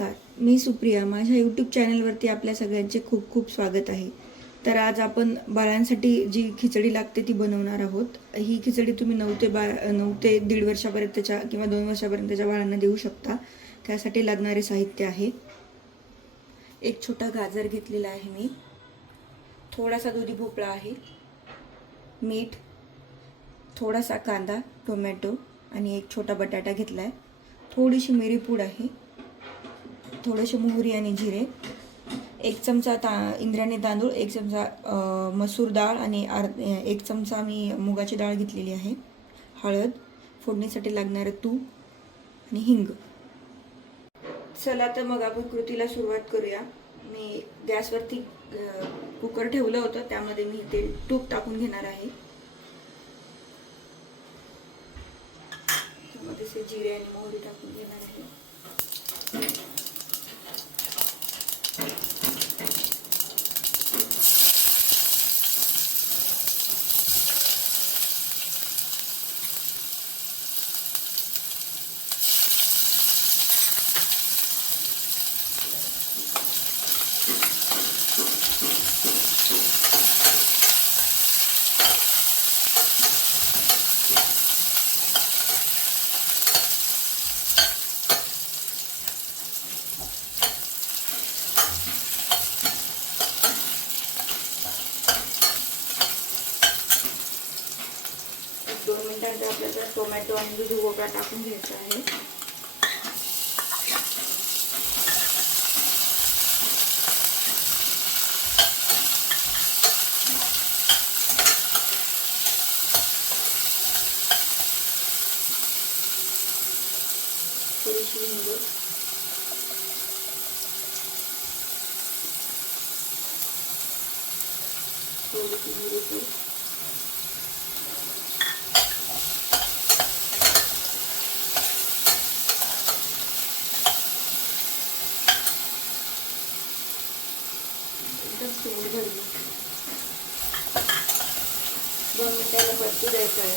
नमस्कार. मी सुप्रिया. माझ्या यूट्यूब चॅनलवरती आपल्या सगळ्यांचे खूप खूप स्वागत आहे. तर आज आपण बाळांसाठी जी खिचडी लागते ती बनवणार आहोत. ही खिचडी तुम्ही नऊ ते बा नऊ ते दीड वर्षापर्यंतच्या किंवा दोन वर्षापर्यंतच्या बाळांना देऊ शकता. त्यासाठी लागणारे साहित्य आहे. एक छोटा गाजर घेतलेला आहे मी. थोडासा दुधी भोपळा आहे. मीठ थोडासा कांदा टोमॅटो आणि एक छोटा बटाटा घेतला आहे थोडीशी मिरीपूड आहे. थोडेसे मोहरी आणि जिरे एक चमचा ता इंद्रायणी तांदूळ एक चमचा मसूर डाळ आणि आर एक चमचा मी मुगाची डाळ घेतलेली आहे. हळद फोडणीसाठी लागणारं तूप आणि हिंग. चला तर मग आपण कृतीला सुरुवात करूया. मी गॅसवरती कुकर ठेवलं होतं त्यामध्ये मी ते तूप टाकून घेणार आहे. त्यामध्ये जिरे आणि मोहरी टाकून घेणार आहे एक दोन मिनिटांचा आपल्याला टोमॅटो आणि दुधी भोपळा टाकून घ्यायचा आहे. थोडीशी हिंग. थोडीशी मिरची एकदम शेंग भरली दोन मिनिटाला परतू द्यायचं आहे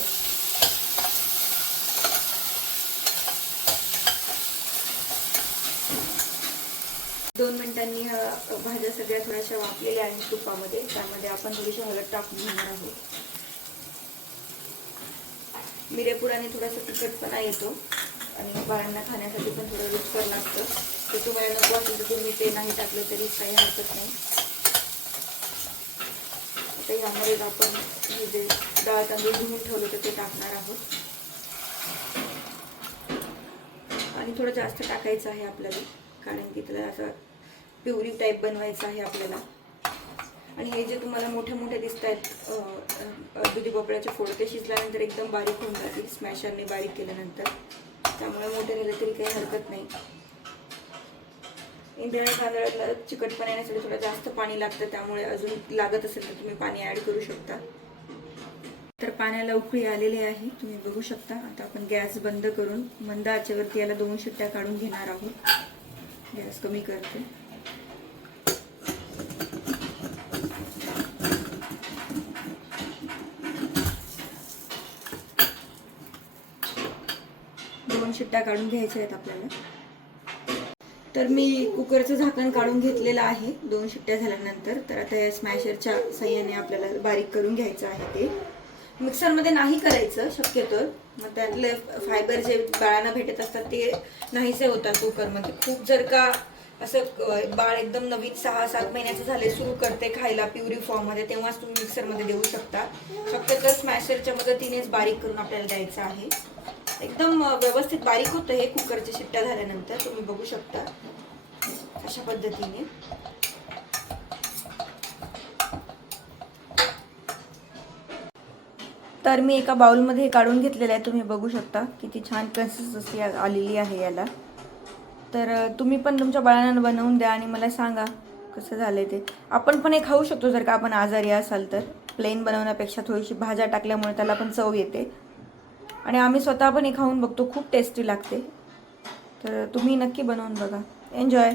दोन मिनिटांनी ह्या भाज्या सगळ्या थोड्याशा वापलेल्या आहेत तुपामध्ये त्यामध्ये आपण थोडीशी हळद टाकून घेणार आहोत. मिरेपुराने थोडासा तिखटपणा येतो आणि बाळांना खाण्यासाठी पण थोडं रुचकर लागतं. ते तुम्हाला नको असेल तर तुम्ही ते नाही टाकलं तरी काही हरकत नाही. आता यामध्ये आपण हे जे डाळ तांदूळ धुवून ठेवलं तर ते टाकणार आहोत. आणि थोडं जास्त टाकायचं आहे आपल्याला कारण की त्याला असं प्युरी टाईप बनवायचं आहे आपल्याला. आणि हे जे तुम्हाला मोठे मोठे दिसत आहेत दुधी भोपळ्याचे फोड ते शिजल्यानंतर एकदम बारीक होऊन जातील स्मॅशरने बारीक केल्यानंतर. त्यामुळे मोठे राहिले तरी काही हरकत नाही. इंद्रायणी तांदळाला चिकटपणा येण्यासाठी थोडं जास्त पाणी लागतं त्यामुळे अजून लागत असेल तर तुम्ही पाणी ॲड करू शकता. तर पाण्याला उकळी आलेली आहे तुम्ही बघू शकता. आता आपण गॅस बंद करून मंद आचेवरती याला दोन शिट्ट्या काढून घेणार आहोत. गॅस कमी करते. दोन शिट्ट्या काढून घ्यायच्या आहेत आपल्याला. तर मी कुकरचं झाकण काढून घेतलेलं आहे. दोन शिट्ट्या झाल्यानंतर. तर आता या स्मॅशरच्या सहाय्याने आपल्याला बारीक करून घ्यायचं आहे ते. मिक्सरमध्ये नाही करायचं शक्यतो. मग त्यातले फायबर जे बाळांना भेटत असतात ते नाहीसे होतात कुकरमध्ये. खूप जर का असं बाळ एकदम नवीन सहा सात महिन्याचं झाले सुरू करते खायला प्युरी फॉर्ममध्ये तेव्हाच तुम्ही मिक्सरमध्ये देऊ शकता. शक्यतो स्मॅशरच्या मदतीनेच बारीक करून आपल्याला द्यायचं आहे. एकदम व्यवस्थित बारीक होतं हे कुकरच्या शिट्ट्या झाल्यानंतर. तुम्ही बघू शकता अशा पद्धतीने. तर मी एका बाउलमध्ये काढून घेतलेलं आहे. तुम्ही बघू शकता किती छान कन्सिस्टन्सी आलेली आहे याला. तर तुम्ही पण तुमच्या बाळांना बनवून द्या आणि मला सांगा कसं झालं ते. आपण पण हे खाऊ शकतो जर का आपण आजारी असाल तर. प्लेन बनवण्यापेक्षा थोडीशी भाज्या टाकल्यामुळे त्याला पण चव येते. आणि आम्ही स्वतः पण हे खाऊन बघतो. खूप टेस्टी लागते. तर तुम्ही नक्की बनवून बघा. एन्जॉय